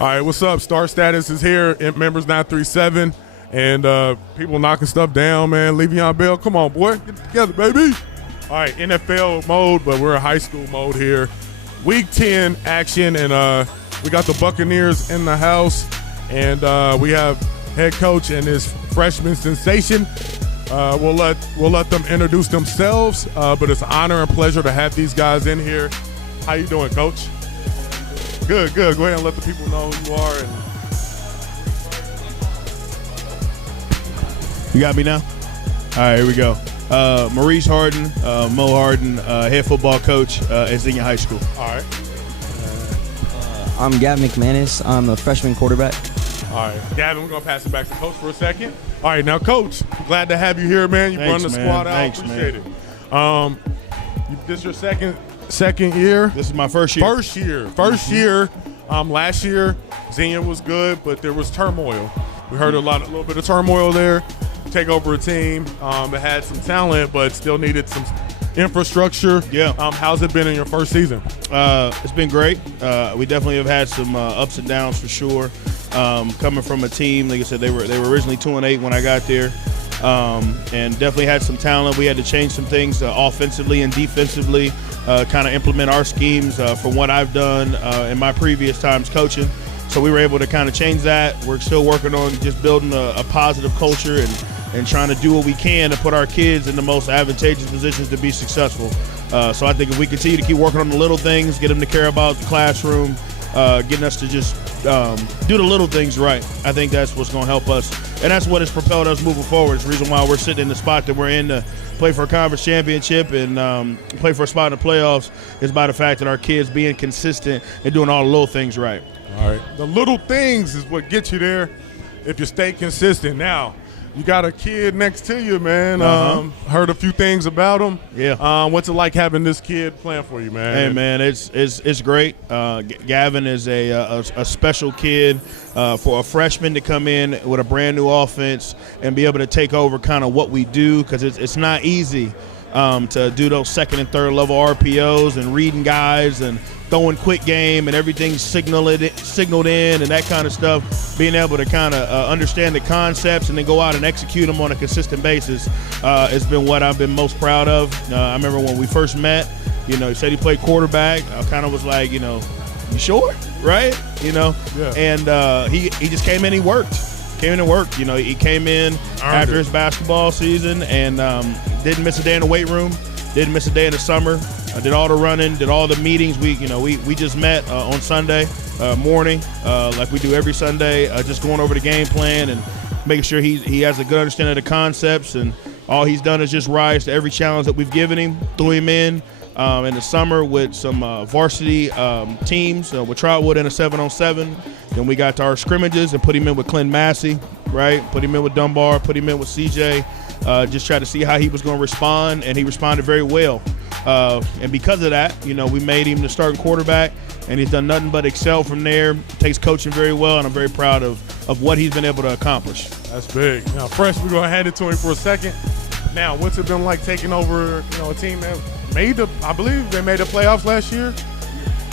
All right, what's up? Star Status is here. Members 937, and people knocking stuff down, man. Le'Veon Bell, come on, boy, get it together, baby. All right, NFL mode, but we're in high school mode here. Week 10 action, and we got the Buccaneers in the house, and we have head coach and his freshman sensation. We'll let them introduce themselves, but it's an honor and pleasure to have these guys in here. How you doing, Coach? Good. Go ahead and let the people know who you are. You got me now? All right, here we go. Maurice Harden, Mo Harden, head football coach at Xenia High School. All right. I'm Gavin McManus. I'm a freshman quarterback. All right, Gavin, we're going to pass it back to Coach for a second. All right, now, Coach, glad to have you here, man. You run the squad out. Thanks, appreciate man. it. This your second year? This is my first year. First year. Last year, Xenia was good, but there was turmoil. We heard a little bit of turmoil there. Take over a team that had some talent, but still needed some infrastructure. Yeah. How's it been in your first season? It's been great. We definitely have had some ups and downs for sure. Coming from a team, like I said, they were originally 2-8 when I got there, and definitely had some talent. We had to change some things offensively and defensively, kind of implement our schemes from what I've done in my previous times coaching. So we were able to kind of change that. We're still working on just building a positive culture and trying to do what we can to put our kids in the most advantageous positions to be successful. So I think if we continue to keep working on the little things, get them to care about the classroom, getting us to just do the little things right, I think that's what's going to help us. And that's what has propelled us moving forward. It's the reason why we're sitting in the spot that we're in to play for a conference championship and play for a spot in the playoffs is by the fact that our kids being consistent and doing all the little things right. All right. The little things is what gets you there if you stay consistent. Now, you got a kid next to you, man. Heard a few things about him. Yeah. What's it like having this kid playing for you, man? Hey, man, it's great. Gavin is a special kid. For a freshman to come in with a brand new offense and be able to take over kind of what we do, because it's not easy to do those second and third level RPOs and reading guys and throwing quick game and everything signaled in and that kind of stuff. Being able to kind of understand the concepts and then go out and execute them on a consistent basis has been what I've been most proud of. I remember when we first met, he said he played quarterback. I kind of was like, you sure? Right? Yeah. And he just came in, he worked. He came in after his basketball season and didn't miss a day in the weight room, didn't miss a day in the summer. I did all the running, did all the meetings. We just met on Sunday morning, like we do every Sunday, just going over the game plan and making sure he has a good understanding of the concepts. And all he's done is just rise to every challenge that we've given him, threw him in the summer with some varsity teams, with Troutwood in a 7-on-7. Then we got to our scrimmages and put him in with Clint Massey, right? Put him in with Dunbar, put him in with CJ. Just try to see how he was going to respond, and he responded very well. And because of that, we made him the starting quarterback, and he's done nothing but excel from there. Takes coaching very well, and I'm very proud of what he's been able to accomplish. That's big. Now, Fresh, we're going to hand it to him for a second. Now, what's it been like taking over, a team that I believe they made the playoffs last year?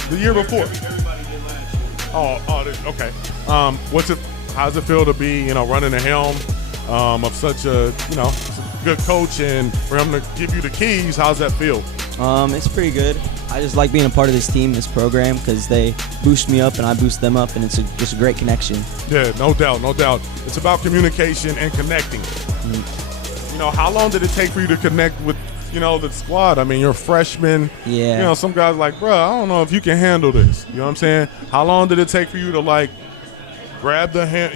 The year before? Everybody did last year. Oh, okay. How does it feel to be, running the helm of such a, good coach, and for him to give you the keys? How's that feel? It's pretty good. I just like being a part of this team, this program, because they boost me up and I boost them up, and it's just a great connection. Yeah, no doubt. It's about communication and connecting. How long did it take for you to connect with, the squad? I mean, you're a freshman. Yeah. Some guys like, bro, I don't know if you can handle this. You know what I'm saying? How long did it take for you to, grab the hand,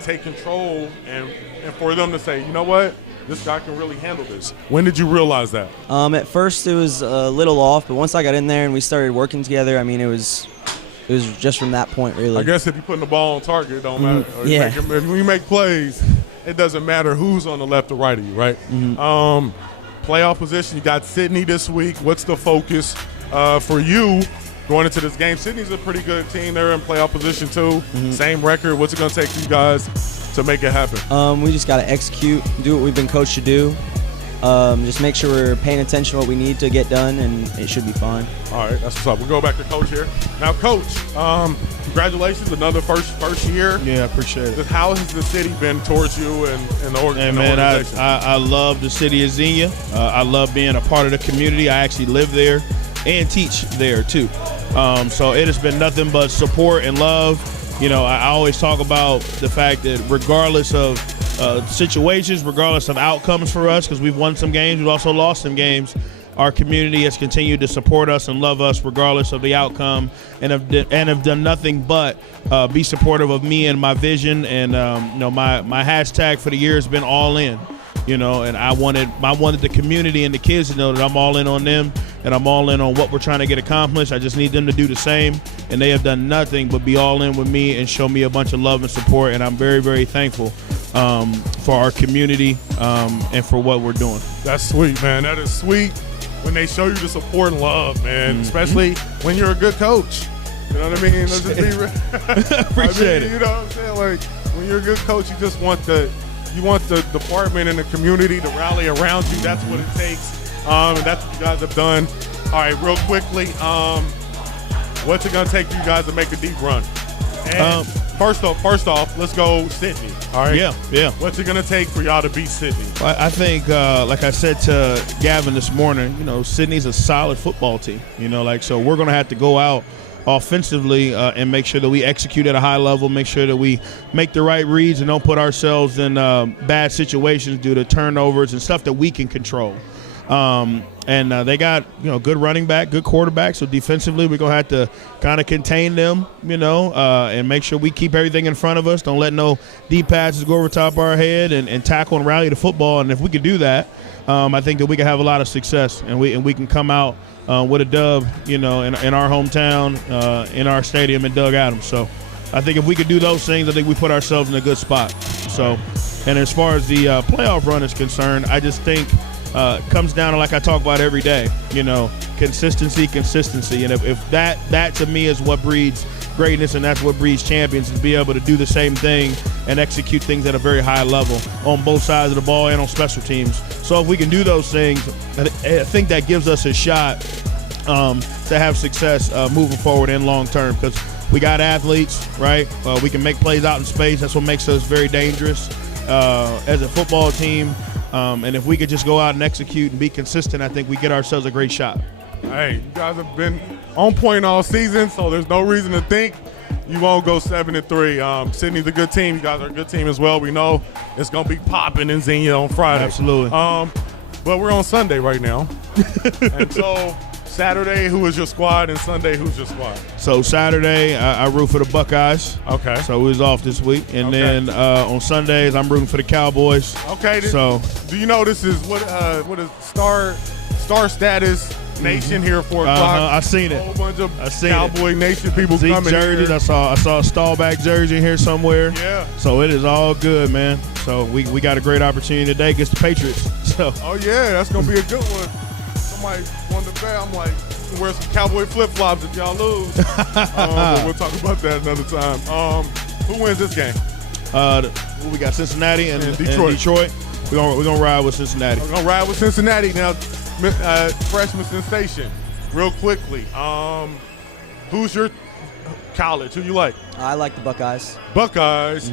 take control and for them to say, you know what? This guy can really handle this. When did you realize that? At first it was a little off, but once I got in there and we started working together, I mean, it was just from that point, really. I guess if you're putting the ball on target, it don't matter. Yeah. If you make plays, it doesn't matter who's on the left or right of you, right? Playoff position, you got Sydney this week. What's the focus for you going into this game? Sydney's a pretty good team. They're in playoff position too. Same record. What's it going to take for you guys to make it happen? We just got to execute, do what we've been coached to do, Just make sure we're paying attention to what we need to get done, and it should be fine. All right, that's what's up. We'll go back to Coach here. Now, Coach, congratulations, another first year. Yeah, appreciate it. How has the city been towards you and the organization? I love the city of Xenia. I love being a part of the community. I actually live there and teach there too. So it has been nothing but support and love. You know, I always talk about the fact that regardless of situations, regardless of outcomes for us, because we've won some games, we've also lost some games, our community has continued to support us and love us regardless of the outcome, and have done nothing but be supportive of me and my vision. And my hashtag for the year has been all in. You know, and I wanted the community and the kids to know that I'm all in on them, and I'm all in on what we're trying to get accomplished. I just need them to do the same, and they have done nothing but be all in with me and show me a bunch of love and support, and I'm very, very thankful for our community and for what we're doing. That's sweet, man. That is sweet when they show you the support and love, man, especially when you're a good coach. You know what I mean? Let's just be real. Appreciate it. You know what I'm saying? Like, when you're a good coach, you just want the department and the community to rally around you. That's what it takes, and that's what you guys have done. All right, real quickly, what's it gonna take for you guys to make a deep run? And first off, let's go Sydney. All right. Yeah. What's it gonna take for y'all to beat Sydney? I think, like I said to Gavin this morning, you know, Sydney's a solid football team. You know, so we're gonna have to go out offensively and make sure that we execute at a high level, make sure that we make the right reads and don't put ourselves in bad situations due to turnovers and stuff that we can control. And they got, good running back, good quarterback. So defensively, we're going to have to kind of contain them, and make sure we keep everything in front of us. Don't let no deep passes go over top of our head, and tackle and rally the football. And if we could do that, I think that we can have a lot of success, and we can come out with a dub, in our hometown, in our stadium in Doug Adams. So I think if we could do those things, I think we put ourselves in a good spot. So, and as far as the playoff run is concerned, I just think it comes down to, like I talk about every day, consistency. And if that to me is what breeds greatness, and that's what breeds champions, is be able to do the same thing and execute things at a very high level on both sides of the ball and on special teams. So if we can do those things, I think that gives us a shot to have success moving forward and long term, because we got athletes, right? We can make plays out in space. That's what makes us very dangerous as a football team. And if we could just go out and execute and be consistent, I think we get ourselves a great shot. Hey, you guys have been on point all season, so there's no reason to think you won't go 7-3. Sydney's a good team. You guys are a good team as well. We know it's going to be popping in Xenia on Friday. Absolutely. But we're on Sunday right now. And so Saturday, who is your squad? And Sunday, who's your squad? So Saturday, I root for the Buckeyes. Okay. So we was off this week. And then on Sundays, I'm rooting for the Cowboys. Okay. So do you know this is what is Star Status Nation here at 4 o'clock? I seen it. A whole bunch of Cowboy Nation people Zeke coming jerseys. here. I saw a Stallback jersey here somewhere. Yeah. So it is all good, man. So we got a great opportunity today against the Patriots. So. Oh yeah, that's gonna be a good one. Somebody wanted to bet. I'm like, you can wear some cowboy flip-flops if y'all lose. But we'll talk about that another time. Who wins this game? We got Cincinnati and Detroit. We're gonna ride with Cincinnati. We're gonna ride with Cincinnati now. Freshman sensation. Real quickly, who's your college? Who you like? I like the Buckeyes. Buckeyes.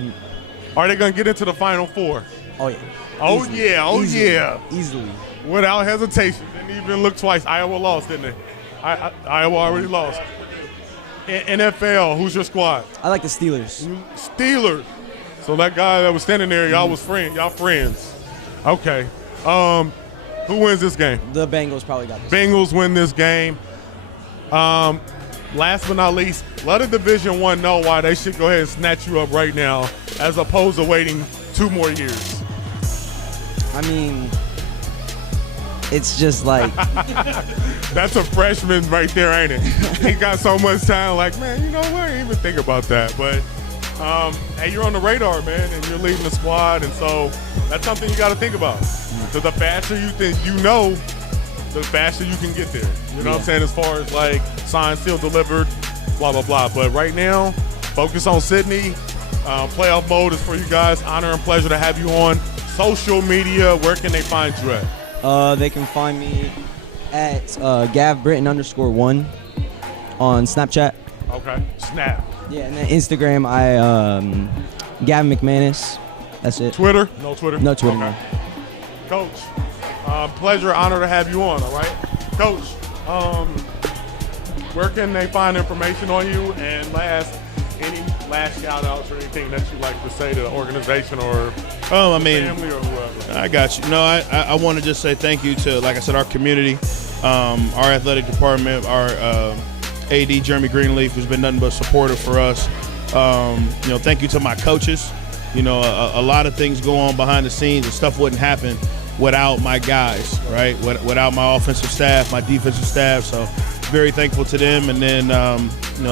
Are they gonna get into the Final Four? Oh yeah. Oh Easily. yeah. Oh Easily. yeah. Easily. Without hesitation. Didn't even look twice. Iowa lost, didn't they? Iowa already lost. NFL, who's your squad? I like the Steelers. Steelers. So that guy that was standing there, y'all friends. Okay. Who wins this game? The Bengals probably got this. Bengals win this game. Last but not least, let the Division I know why they should go ahead and snatch you up right now, as opposed to waiting 2 more years. I mean, it's just like That's a freshman right there, ain't it? He got so much time. Like, man, you know what? I didn't even think about that. But hey, you're on the radar, man, and you're leading the squad, and so that's something you got to think about. Because the faster you think you know, the faster you can get there. You know what I'm saying? As far as like signed, sealed, delivered, blah, blah, blah. But right now, focus on Sydney. Playoff mode is for you guys. Honor and pleasure to have you on social media. Where can they find you at? They can find me at GavBritton_1 on Snapchat. Okay. Snap. Yeah, and then Instagram, Gavin McManus. That's it. Twitter? No Twitter? No Twitter, Okay. Coach, pleasure, honor to have you on, all right? Coach, where can they find information on you? And any last shout-outs or anything that you'd like to say to the organization or family or whoever? I got you. No, I want to just say thank you to, like I said, our community, our athletic department, our AD, Jeremy Greenleaf, who's been nothing but supportive for us. Thank you to my coaches. A lot of things go on behind the scenes and stuff wouldn't happen without my guys, right? Without my offensive staff, my defensive staff. So very thankful to them. And then,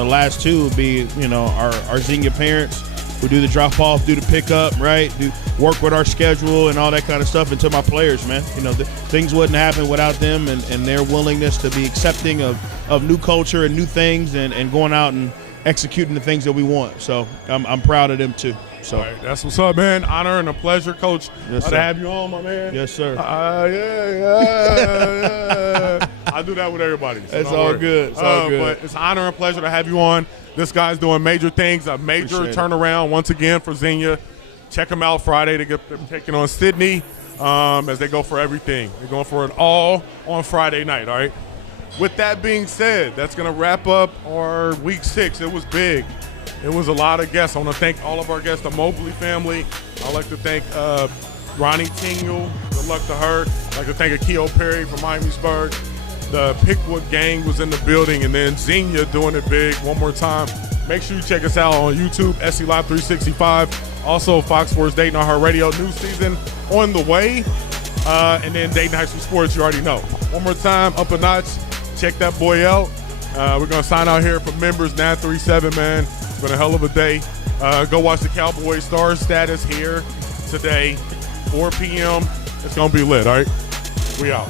last two would be, our Xenia parents who do the drop off, do the pickup, right? Do work with our schedule and all that kind of stuff. And to my players, man, things wouldn't happen without them and their willingness to be accepting of new culture and new things and going out and executing the things that we want. So I'm proud of them too. So right, that's what's up, man. Honor and a pleasure, Coach, yes, to have you on, my man. Yes, sir. Yeah. I do that with everybody. So it's all good. It's all good. But it's an honor and pleasure to have you on. This guy's doing major things, a major turnaround once again for Xenia. Check them out Friday to get them taking on Sydney as they go for everything. They're going for it all on Friday night, all right? With that being said, that's going to wrap up our Week 6. It was big. It was a lot of guests. I want to thank all of our guests, the Mobley family. I'd like to thank Ronnie Tingle. Good luck to her. I'd like to thank Akio Perry from Miamisburg. The Pickwood gang was in the building, and then Xenia doing it big one more time. Make sure you check us out on YouTube, SC Live 365. Also, Fox Sports Dayton iHeart Radio new season on the way. And then Dayton High School Sports, you already know. One more time, up a notch. Check that boy out. We're going to sign out here from members 937, man. It's been a hell of a day. Go watch the Cowboys Star Status here today, 4 p.m. It's going to be lit, all right? We out.